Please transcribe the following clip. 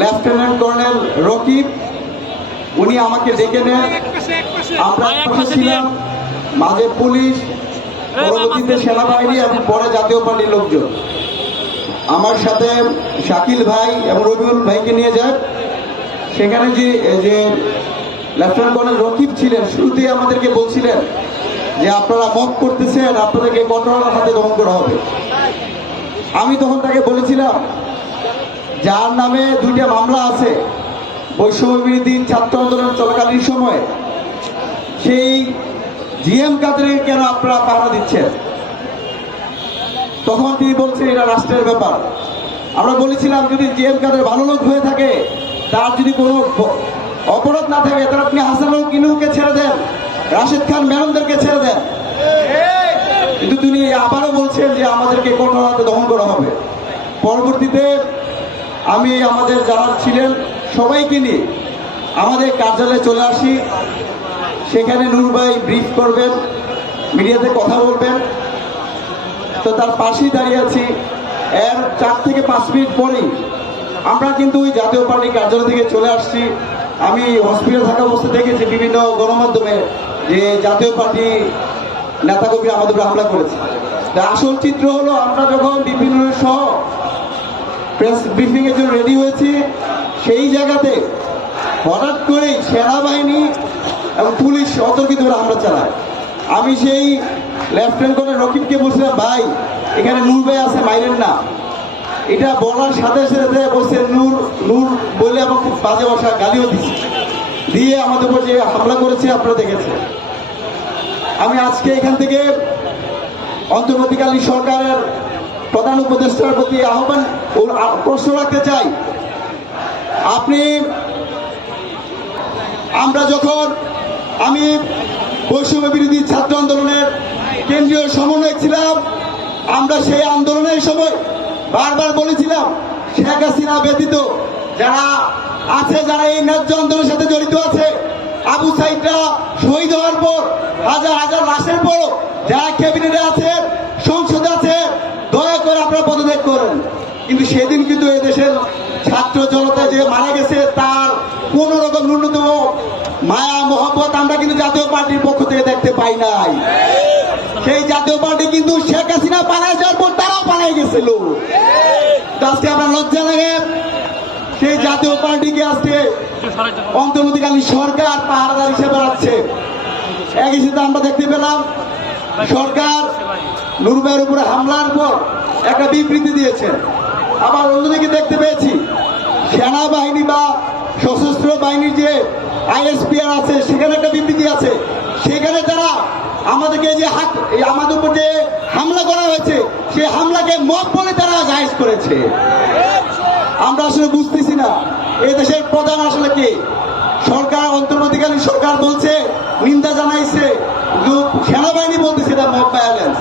Lieutenant colonel Rakib উনি আমাকে ডেকে নেন। আমরা ছিলাম, মাঝে পুলিশ, পরবর্তীতে সেনাবাহিনী এবং পরে জাতীয় পার্টির লোকজন। আমার সাথে শাকিল ভাই এবং রবিউল ভাইকে নিয়ে যায়। সেখানে যে লেফটেন্যান্ট কর্নেল রকিব ছিলেন, শুরুতেই আমাদেরকে বলছিলেন যে আপনারা মত করতেছেন, আপনাদেরকে কঠোর হাতে দমন করা হবে। আমি তখন তাকে বলেছিলাম, যার নামে দুইটা মামলা আছে বৈষম্য বিরোধী ছাত্র আন্দোলন চলাকালীন সময়ে, সেই জিএম কাদেরকে কেন আপনারা পাহারা দিচ্ছেন? তখন তিনি বলছেন এটা রাষ্ট্রের ব্যাপার। আমরা বলেছিলাম, যদি জিএম কাদের ভালো লোক হয়ে থাকে, তার যদি কোনো অপরাধ না থাকে, তাহলে আপনি হাসানুল কিনুকে ছেড়ে দেন, রাশেদ খান মেননদেরকে ছেড়ে দেন। কিন্তু তিনি আবারও বলছেন যে আমাদেরকে কঠোর হাতে দমন করা হবে। পরবর্তীতে আমি আমাদের যারা ছিলেন সবাইকে নিয়ে আমাদের কার্যালয়ে চলে আসি। সেখানে নূর ভাই ব্রিফ করবেন, মিডিয়াতে কথা বলবেন, তো তার পাশেই দাঁড়িয়ে আছি। এর 4 থেকে 5 মিনিট পরেই আমরা কিন্তু ওই জাতীয় পার্টি কার্যালয় থেকে চলে আসছি। আমি হসপিটাল থাকা অবস্থা দেখেছি বিভিন্ন গণমাধ্যমে যে জাতীয় পার্টি নেতাকর্মী আমাদের উপরে হামলা করেছে। আসল চিত্র হলো, আমরা যখন বিভিন্ন সহ প্রেস ব্রিফিং এর জন্য রেডি হয়েছি, সেই জায়গাতে হঠাৎ করেই সেনাবাহিনী এবং পুলিশ অতর্কিত করে হামলা চালায়। আমি সেই লেফটেন্যান্ট কর্নেল রকিবকে বলছিলাম, ভাই এখানে নূর ভাই আছে, মাইরেন না। এটা বলার সাথে সাথে বলছে নূর নূর বলে আমার খুব বাজে ভাষা গালিও দিচ্ছে, দিয়ে আমাদের উপর যে হামলা করেছে আপনারা দেখেছেন। আমি আজকে এখান থেকে অন্তর্বর্তীকালীন সরকারের প্রধান উপদেষ্টার প্রতি আহ্বান প্রশ্ন রাখতে চাই। আমি বৈষম্য বিরোধী ছাত্র আন্দোলনের কেন্দ্রীয় সমন্বয়ক ছিলাম। আমরা সেই আন্দোলনের সময় বারবার বলেছিলাম, শেখ হাসিনা ব্যতীত যারা আছে, যারা এই ন্যায্য আন্দোলনের সাথে জড়িত আছে, আবু সাইদরা শহীদ হওয়ার পর হাজার হাজার লাশের পর যারা ক্যাবিনেটে আছে, সংসদে আছে, দয়া করে আপনারা পদত্যাগ করেন। কিন্তু সেদিন কিন্তু এদেশের ছাত্র জনতা যে মারা গেছে, তার কোন রকম ন্যূনতম মায়া মোহাম্মত আমরা কিন্তু জাতীয় পার্টির পক্ষ থেকে দেখতে পাই নাই। সেই জাতীয় পার্টি কিন্তু শেখ হাসিনা পালায় যাওয়ার পর তারাও পালাই গেছিল। আজকে আপনার লজ্জা লাগে, সেই জাতীয় পার্টিকে আজকে অন্তর্বর্তীকালীন সরকার পাহারাদার হিসেবে রাখছে। একই সাথে আমরা দেখতে পেলাম সরকার নূর ভাইয়ের উপরে হামলার পর একটা বিবৃতি দিয়েছে। আবার অন্যদিকে দেখতে পেয়েছি সেনাবাহিনী বা সশস্ত্র বাহিনীর যে আইএসপিআর আছে, সেখানে একটা বিবৃতি আছে। সেখানে তারা আমাদেরকে আমাদের উপর যে হামলা করা হয়েছে, সেই হামলাকে মব বলে তারা জায়েজ করেছে। আমরা আসলে বুঝতেছি না এই দেশের প্রধান আসলে কি। সরকার, অন্তর্বর্তীকালীন সরকার বলছে, নিন্দা জানাইছে, সেনাবাহিনী বলতেছে এটা মব ভায়োলেন্স।